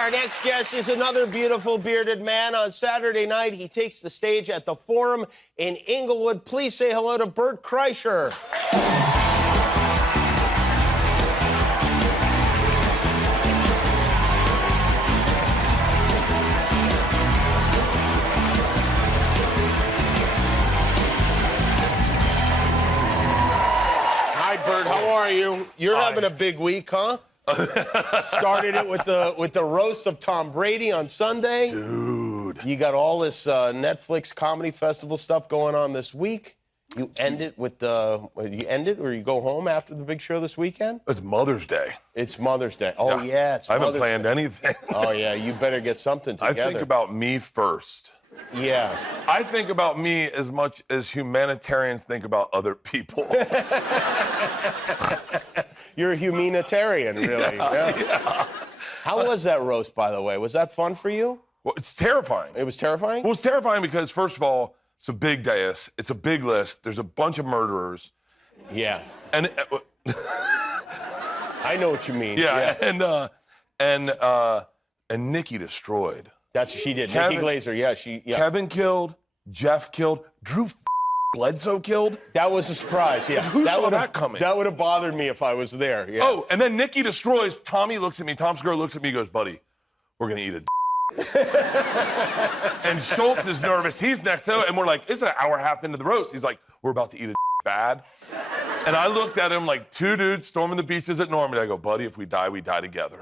Our next guest is another beautiful bearded man. On Saturday night, he takes the stage at the Forum in Inglewood. Please say hello to Bert Kreischer. Hi, Bert. How are you? You're having a big week, huh? Started it with the roast of Tom Brady on Sunday. Dude. You got all this Netflix comedy festival stuff going on this week. You end it with you end it or you go home after the big show this weekend? It's Mother's Day. It's Mother's Day. Oh, yeah, it's I haven't Mother's planned Day. anything. Oh, yeah, you better get something together. I think about me first. Yeah. I think about me as much as humanitarians think about other people. You're a humanitarian, really. Yeah. How was that roast, by the way? Was that fun for you? Well, it's terrifying. It was terrifying? Well, it's terrifying because, first of all, it's a big dais. It's a big list. There's a bunch of murderers. Yeah. And I know what you mean. Yeah. And Nikki destroyed. That's what she did. Kevin, Nikki Glazer, yeah. Kevin killed. Jeff killed. Drew Bledsoe killed. That was a surprise, yeah. Who saw that coming? That would have bothered me if I was there, yeah. Oh, and then Nikki destroys. Tommy looks at me. Tom Segura looks at me and goes, buddy, we're going to eat a And Schultz is nervous. He's next to him, and we're like, it's an hour and a half into the roast. He's like, we're about to eat a bad. And I looked at him like two dudes storming the beaches at Normandy. I go, buddy, if we die together.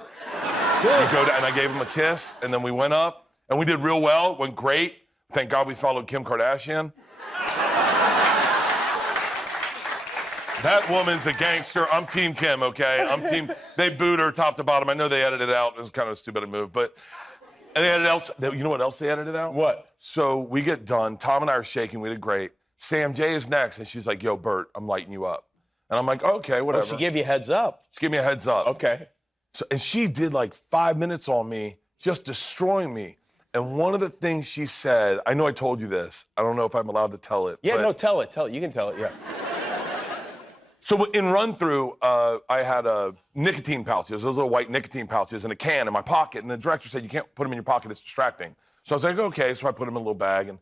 We go down, and I gave him a kiss, and then we went up, and we did real well. Went great. Thank God we followed Kim Kardashian. That woman's a gangster. I'm Team Kim, okay? They booed her top to bottom. I know they edited it out. It was kind of a stupid move, but and they edited out. You know what else they edited out? What? So we get done. Tom and I are shaking. We did great. Sam J is next, and she's like, yo, Bert, I'm lighting you up. And I'm like, okay, whatever. Oh, she gave you a heads up. She gave me a heads up. Okay. So, and she did like 5 minutes on me, just destroying me. And one of the things she said, I know I told you this. I don't know if I'm allowed to tell it. Yeah, no, tell it. You can tell it, yeah. So in run-through, I had nicotine pouches, those little white nicotine pouches in a can in my pocket, and the director said, you can't put them in your pocket, it's distracting. So I was like, okay, so I put them in a little bag,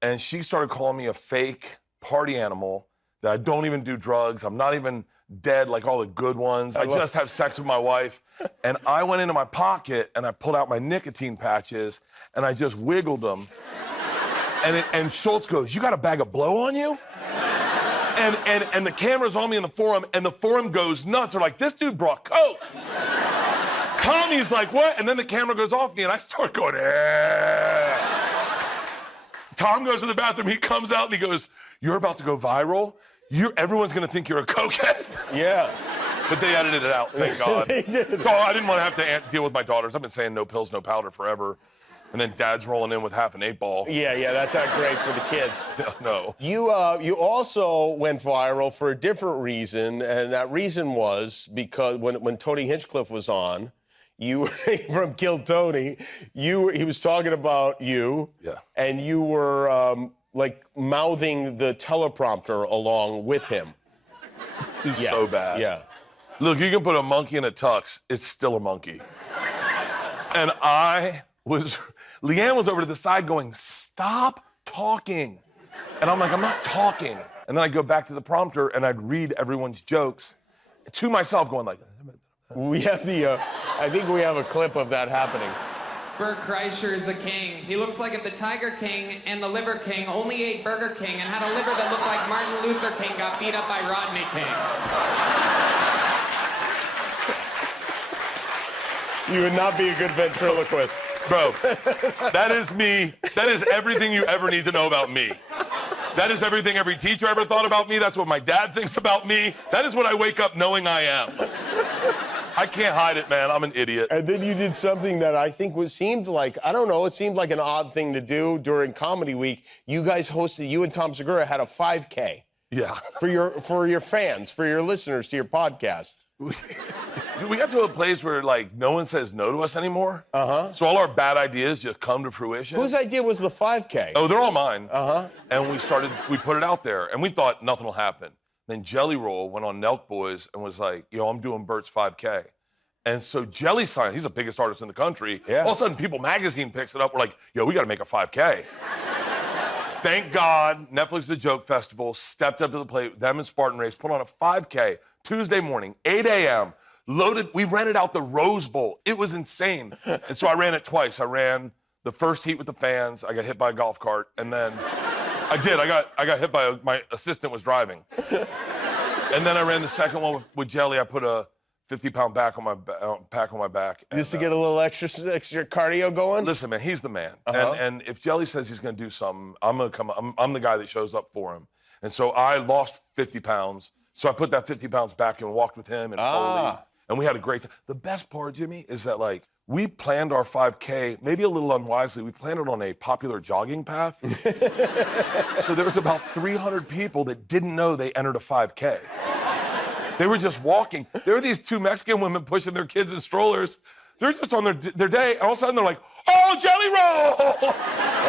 and she started calling me a fake party animal, that I don't even do drugs, I'm not even dead like all the good ones, I just have sex with my wife. And I went into my pocket, and I pulled out my nicotine patches, and I just wiggled them. And Schultz goes, you got a bag of blow on you? And the camera's on me in the Forum, and the Forum goes nuts. They're like, this dude brought coke. Tommy's like, what? And then the camera goes off me, and I start going, Tom goes to the bathroom. He comes out, and he goes, you're about to go viral. Everyone's going to think you're a cokehead. Yeah. But they edited it out, thank God. They did. So I didn't want to have to deal with my daughters. I've been saying no pills, no powder forever. And then Dad's rolling in with half an 8-ball. Yeah, that's not great for the kids. No. You also went viral for a different reason, and that reason was because when Tony Hinchcliffe was on, you from Kill Tony, he was talking about you, and you were like mouthing the teleprompter along with him. He's so bad. Yeah. Look, you can put a monkey in a tux, it's still a monkey. And Leanne was over to the side going, stop talking. And I'm like, I'm not talking. And then I'd go back to the prompter and I'd read everyone's jokes to myself going like, we have I think we have a clip of that happening. Bert Kreischer is a king. He looks like if the Tiger King and the Liver King only ate Burger King and had a liver that looked like Martin Luther King got beat up by Rodney King. You would not be a good ventriloquist. Bro, that is me. That is everything you ever need to know about me. That is everything every teacher ever thought about me. That's what my dad thinks about me. That is what I wake up knowing I am. I can't hide it, man. I'm an idiot. And then you did something that I think seemed like an odd thing to do during Comedy Week. You guys you and Tom Segura had a 5K. Yeah. For your fans, for your listeners to your podcast. We got to a place where, like, no one says no to us anymore. Uh-huh. So all our bad ideas just come to fruition. Whose idea was the 5K? Oh, they're all mine. Uh-huh. And we put it out there, and we thought nothing will happen. Then Jelly Roll went on Nelk Boys and was like, I'm doing Bert's 5K. And so Jelly signed, he's the biggest artist in the country. Yeah. All of a sudden, People Magazine picks it up. We're like, yo, we got to make a 5K. Thank God, Netflix The Joke Festival stepped up to the plate, them and Spartan Race, put on a 5K Tuesday morning, 8 a.m., loaded, we rented out the Rose Bowl. It was insane. And so I ran it twice. I ran the first heat with the fans. I got hit by a golf cart. And then I got hit by my assistant was driving. And then I ran the second one with Jelly. I put a 50-pound pack on my back. Just to get a little extra cardio going? Listen, man, he's the man. And if Jelly says he's going to do something, I'm going to come. I'm the guy that shows up for him. And so I lost 50 pounds. So I put that 50 pounds back and walked with him and Foley. And we had a great time. The best part, Jimmy, is that, like, we planned our 5K, maybe a little unwisely, we planned it on a popular jogging path. So there was about 300 people that didn't know they entered a 5K. They were just walking. There were these two Mexican women pushing their kids in strollers. They're just on their day, and all of a sudden they're like, oh, Jelly Roll!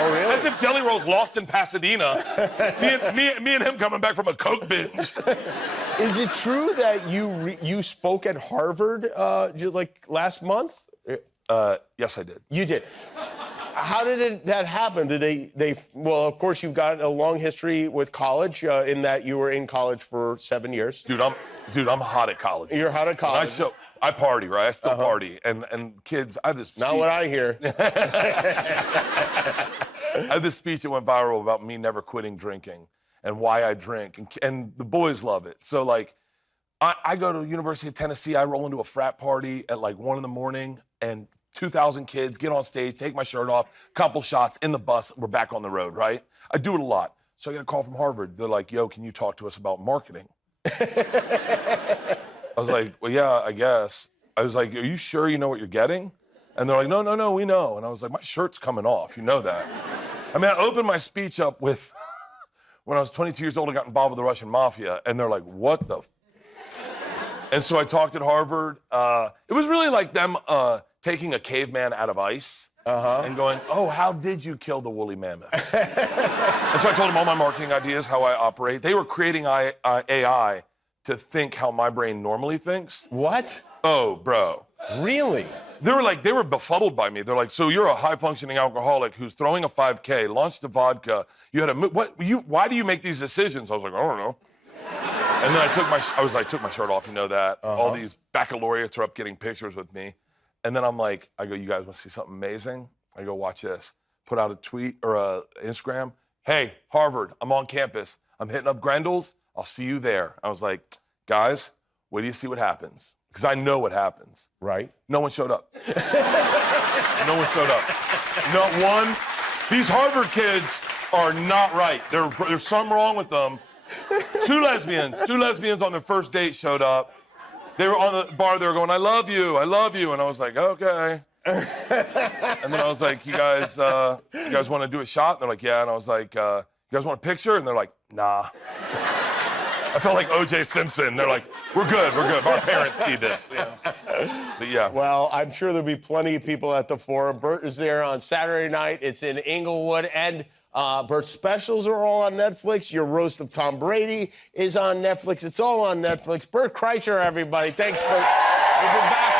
Oh, really? As if Jelly Roll's lost in Pasadena. me and him coming back from a Coke binge. Is it true that you spoke at Harvard like last month? Yes, I did. You did. How did that happen? Did they? Well, of course, you've got a long history with college in that you were in college for 7 years. Dude, I'm hot at college. You're hot at college. I party, right? I still party. And kids, I have this speech. Not what I hear. I have this speech that went viral about me never quitting drinking and why I drink. And the boys love it. So, like, I go to University of Tennessee. I roll into a frat party at, like, 1 a.m, and 2,000 kids get on stage, take my shirt off, couple shots in the bus. We're back on the road, right? I do it a lot. So I get a call from Harvard. They're like, yo, can you talk to us about marketing? I was like, well, yeah, I guess. I was like, are you sure you know what you're getting? And they're like, no, we know. And I was like, my shirt's coming off, you know that. I mean, I opened my speech up with, when I was 22 years old, I got involved with the Russian mafia. And they're like, what the? And so I talked at Harvard. It was really like them taking a caveman out of ice and going, oh, how did you kill the woolly mammoth? And so I told them all my marketing ideas, how I operate. They were creating AI to think how my brain normally thinks. What? Oh, bro. Really? They were befuddled by me. They're like, so you're a high-functioning alcoholic who's throwing a 5K, launched a vodka. You had why do you make these decisions? I was like, I don't know. And then I took my shirt off, you know that. All these baccalaureates are up getting pictures with me. And then I'm like, I go, you guys want to see something amazing? I go, watch this. Put out a tweet or a Instagram. Hey, Harvard, I'm on campus. I'm hitting up Grendel's. I'll see you there. I was like, guys, wait till you see what happens. Because I know what happens. Right. No one showed up. No one showed up. Not one. These Harvard kids are not right. There's something wrong with them. Two lesbians on their first date showed up. They were on the bar, they were going, I love you. And I was like, okay. And then I was like, you guys want to do a shot? And they're like, yeah. And I was like, you guys want a picture? And they're like, nah. I felt like O.J. Simpson. They're like, we're good. Our parents see this. Yeah. But yeah. Well, I'm sure there'll be plenty of people at the Forum. Bert is there on Saturday night. It's in Inglewood. And Bert's specials are all on Netflix. Your roast of Tom Brady is on Netflix. It's all on Netflix. Bert Kreischer, everybody. Thanks, Bert. We'll be back.